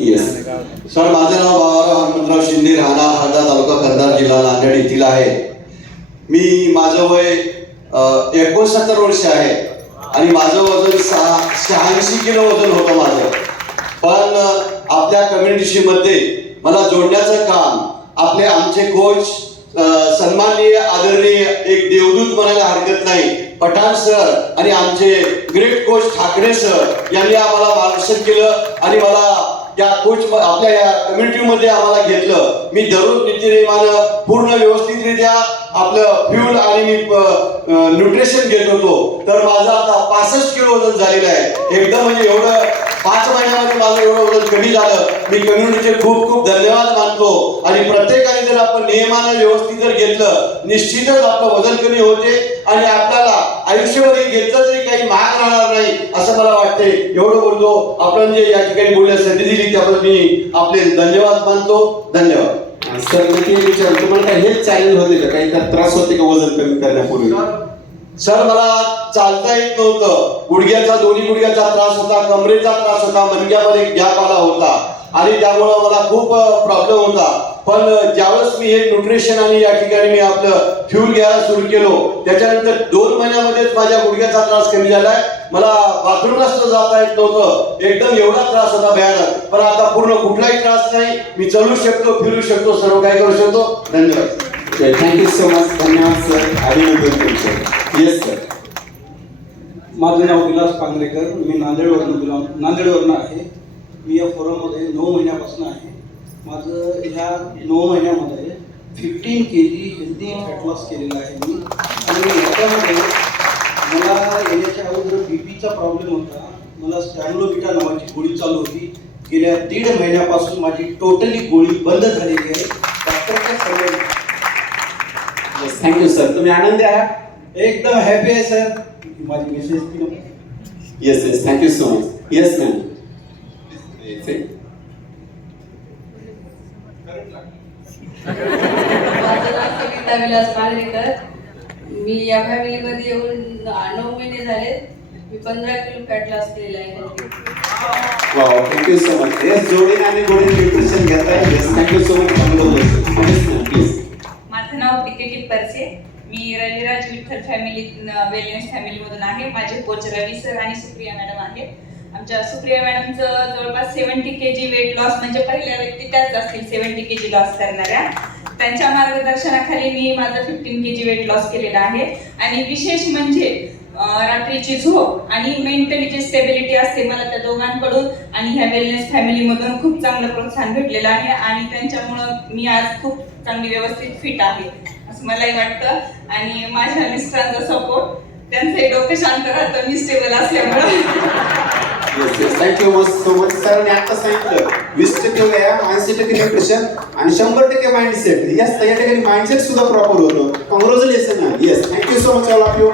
Yes sir माझं नाव बाबाराव हनुमंतराव शिंदे राहणार हरदा तालुका कंधार जिल्हा नांदेड येथील आहे. मी माझं वय एकोणसत्तर वर्ष आहे आणि माझं वजन सहा शहाऐंशी किलो वजन होतं माझं. पण आपल्या कम्युनिटी मध्ये मला जोडण्याचं काम आपले आमचे कोच सन्माननीय आदरणीय एक देवदूत म्हणायला हरकत नाही पठाण सर आणि आमचे ग्रेट कोच ठाकरे सर यांनी आम्हाला मार्गदर्शन केलं आणि मला या कोच आपल्या या कम्युनिटीमध्ये आम्हाला घेतलं. मी दररोज माझं पूर्ण व्यवस्थितरित्या आपलं फ्यूल आणि मी न्यूट्रिशन घेत होतो. तर माझं आता पासष्ट किलो वजन झालेलं आहे. एकदम म्हणजे एवढं पाच महिन्यामध्ये माझं एवढं वजन कमी झालं. मी कम्युनिटीचे खूप खूप धन्यवाद मानतो. आणि प्रत्येकाने जर आपण नियमानं व्यवस्थित जर घेतलं निश्चितच आपलं वजन कमी होते. आणि आपल्याला आयुष्यभर घेतलं तरी काही महाग राहणार नाही असं मला वाटते एवढं बोलतो. आपण जे या ठिकाणी बोलण्यास संधी दिली त्याबद्दल मी आपले धन्यवाद मानतो. धन्यवाद. सर विचार तुम्हाला काही हेल्थ चॅलेंज होते का? काही तर त्रास होते का वजन कमी करण्यापूर्वी? सर मला चालता येत नव्हतं. गुडघ्याचा दोन्ही गुडघ्याचा त्रास होता कमरेचा त्रास होता मणक्यामध्ये गॅप आला होता. आणि त्यामुळं मला खूप प्रॉब्लेम होता. पण ज्यावेळेस मी हे न्यूट्रिशन आणि या ठिकाणी मी आपलं फ्यूल घ्यायला सुरू केलो त्याच्यानंतर दोन महिन्यामध्येच माझ्या गुडघ्याचा त्रास कमी झालाय. मला बाथरूमला सुद्धा जाता येत नव्हतं. एकदम एवढा त्रास होता भयानक. पण आता पूर्ण कुठलाही त्रास नाही. मी चलू शकतो फिरू शकतो सर्व काही करू शकतो. धन्यवाद. थँक्यू सो मच धन्यवाद सर अभिनंदन तुमचं. येस सर माझं नाव विलास पांगरेकर मी नांदेडवरून बिलॉंग नांदेडवरून आहे. मी या फोरममध्ये नऊ महिन्यापासून आहे. माझं ह्या नऊ महिन्यामध्ये fifteen K G healthy fat loss केलेला आहे मी. आणि याच्यामध्ये मला येण्याच्या अगोदर बी पीचा प्रॉब्लेम होता. मला स्टॅमलोबिटा नावाची गोळी चालू होती. गेल्या दीड महिन्यापासून माझी टोटली गोळी बंद झालेली आहे. डॉक्टरच्या सल्ल्याने. थँक्यू सर तुम्ही आनंदी आहात? एकदम हॅपी आहे सर माझी message yes yes thank you so much yes ma'am Vilas Pandharekar मी या फॅमिलीमध्ये येऊन नऊ महिने झाले. मी पंधरा किलो फॅट लॉस केलेला आहे. Wow thank you so much yes जोडीने आणि गोडीने न्यूट्रिशन घेताय yes thank you so much yes ma'am please माझं नाव पीके टिप्परचे मी रविराज विठ्ठल फॅमिली वेलनेस फॅमिलीमधून आहे. माझे कोच रवी सर आणि सुप्रिया मॅडम आहेत. आमच्या सुप्रिया मॅडमचं जवळपास seventy K G weight loss म्हणजे पहिल्या व्यक्ती त्याच असतील सेव्हन्टी के जी लॉस करणाऱ्या. त्यांच्या मार्गदर्शनाखाली मी माझा fifteen K G weight loss केलेला आहे. आणि विशेष म्हणजे रात्रीची झोप आणि मेंटली जी स्टेबिलिटी असते मला त्या दोघांकडून आणि ह्या वेलनेस फॅमिलीमधून खूप चांगलं प्रोत्साहन भेटलेलं आहे. आणि त्यांच्यामुळं मी आज खूप चांगली व्यवस्थित फिट आहे असं मलाही वाटतं. आणि माझ्या मिस्टरांचा सपोर्ट त्यांचं डोकं शांत राहतं मी स्टेबल असल्यामुळं. येस थँक्यू सरांनी आता सांगितलं वीस टक्के व्यायाम ऐंशी टक्के न्यूट्रिशन आणि शंभर टक्के माइंडसेट यस या ठिकाणी माइंडसेट सुद्धा प्रॉपर होतो. Congratulation yes thank you so much all of you